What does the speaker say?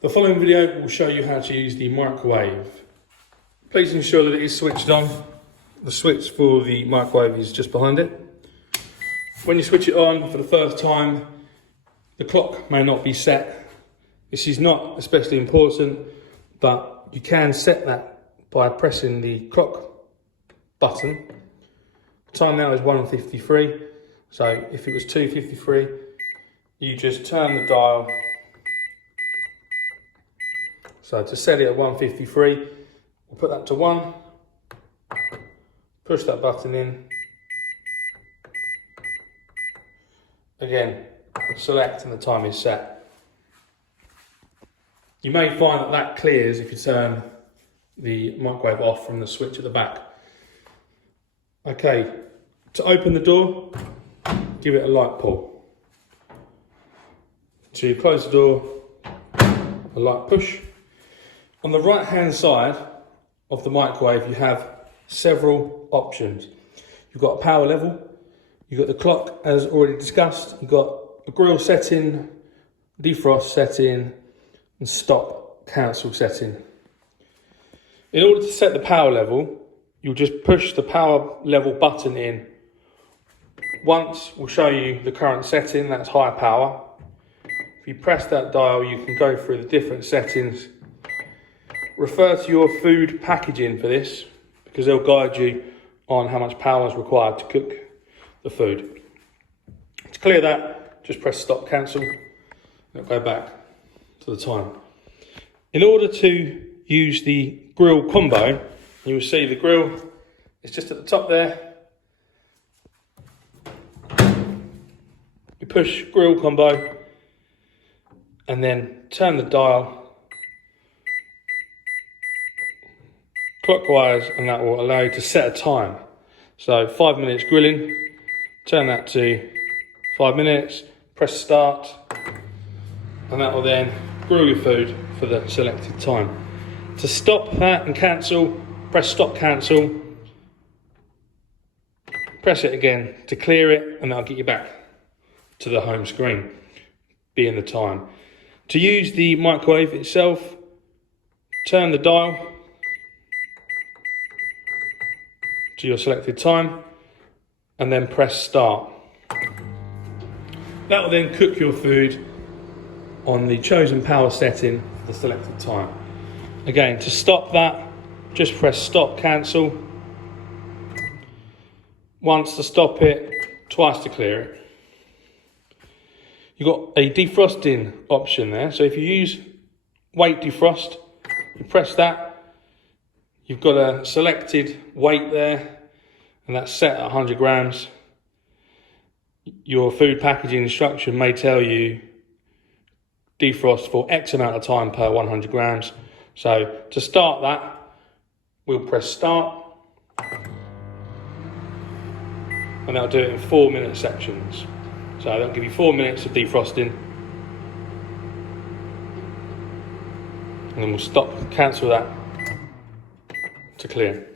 The following video will show you how to use the microwave. Please ensure that it is switched on. The switch for the microwave is just behind it. When you switch it on for the first time, the clock may not be set. This is not especially important, but you can set that by pressing the clock button. The time now is 1:53, so if it was 2:53, you just turn the dial. So to set it at 1:53, we'll put that to 1, push that button in, again select and the time is set. You may find that that clears if you turn the microwave off from the switch at the back. Okay, to open the door, give it a light pull. To close the door, a light push. On the right hand side of the microwave you have several options. You've got a power level, you've got the clock as already discussed, you've got a grill setting, defrost setting and stop cancel setting. In order to set the power level, you'll just push the power level button in. Once will show you the current setting, that's high power. If you press that dial, you can go through the different settings. Refer to your food packaging for this, because they'll guide you on how much power is required to cook the food. To clear that, just press stop cancel, and it'll go back to the time. In order to use the grill combo, you will see the grill is just at the top there. You push grill combo and then turn the dial clockwise, and that will allow you to set a time. So 5 minutes grilling, turn that to 5 minutes, press start, and that will then grill your food for the selected time. To stop that and cancel, press stop cancel, press it again to clear it, and that'll get you back to the home screen, being the time. To use the microwave itself, turn the dial to your selected time and then press start. That will then cook your food on the chosen power setting for the selected time. Again, to stop that, just press stop cancel. Once to stop it, twice to clear it. You've got a defrosting option there. So if you use weight defrost, you press that. You've got a selected weight there, and that's set at 100 grams. Your food packaging instruction may tell you defrost for X amount of time per 100 grams. So to start that, we'll press start, and that'll do it in 4-minute sections. So that'll give you 4 minutes of defrosting, and then we'll stop, cancel that to clear.